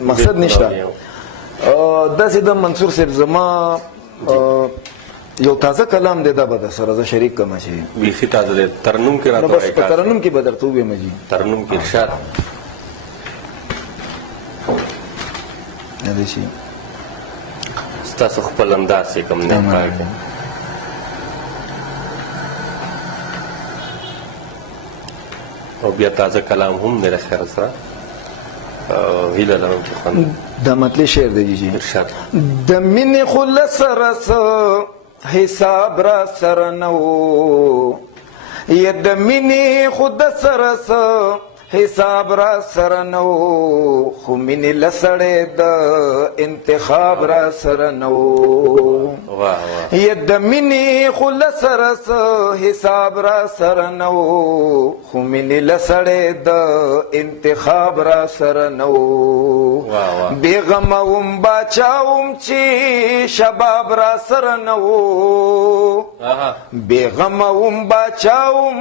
مقصد نشته. داسې د منصور صاحب زما یو تازه کلام دی، دا به در سره زه شریک کړم چې بیخي تازه دی. ترنم کې راته نو بس په ترنم کې به درته ووایم جي. ترنم کې ارشاد دی شي ستاسو خپل انداز یې کوم دی پای کې. او بیا تازه کلام هم دی له خیر سره. هیله لرم چې خوند دا مطلب شعر دی جي. ارشاد د مینې خو له سره څه حساب را سره نه و، یا د مینې خو د سره څه حساب را سره نه و، خو مینې له سړی د انتخاب را سره نه و. یا د مینې خو له سره څه حساب را سره نه و، خو مینې له سړی د انتخاب را سره نه و. بېغمه وم باچا وم چې شباب را سره نه و، بېغمه وم باچا وم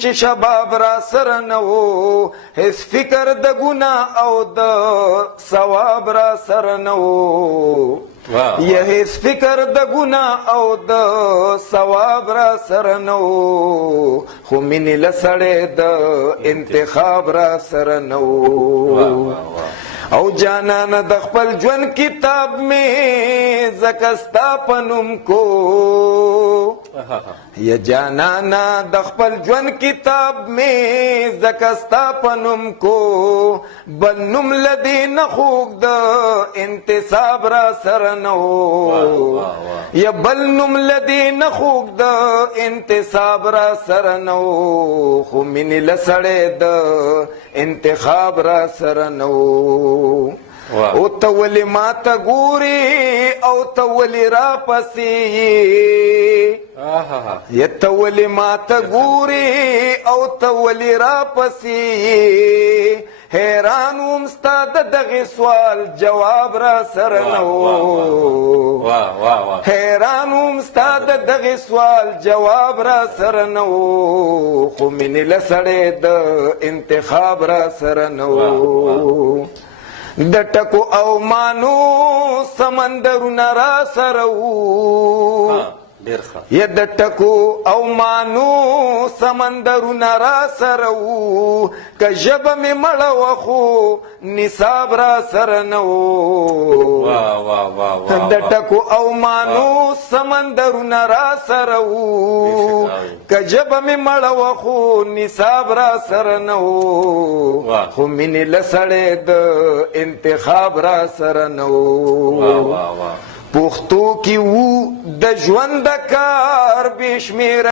چې شباب را سره نه و، هیڅ فکر د ګناه او د ثواب را سره نه و، یا هیڅ فکر د ګناه او د ثواب را سره نه و، خو مینې له سړی د انتخاب را سره نه و. او جانانه د خپل ژوند کتاب مې ځکه ستا په نوم کو، یا جانانه د خپل ژوند کتاب مې ځکه ستا په نوم کو، بل نوم له دې نه خوږ د انتصاب را سره نه و، یا بل نوم له دې نه خوږ د انتصاب را سره نه و، خو مینې له سړی د انتخاب را سره نه و. او ته ولې ماته ګورې او ته ولې راپسې یې، یا ته ولې ماته ګورې او ته ولې راپسې یې، حیران وم ستا د دغې سوال جواب را سره نه و، حیران وم ستا د دغې سوال جواب را سره نه و، خو مینې له سړی د انتخاب را سره نه و. د ټکو او مانو سمندرونه را سره وو، یا د ټکو او مانو سمندرونه را سره وو، که ژبه مې مړه وه خو نصاب را سره نه وو. د ټکو او مانو سمندرونه را سره وو، که ژبه مې مړه وه خو نصاب را سره نه وو، خو مینې له سړی د انتخاب را سره نه وو. پښتو کې وو د ژوند د کار بې شمېره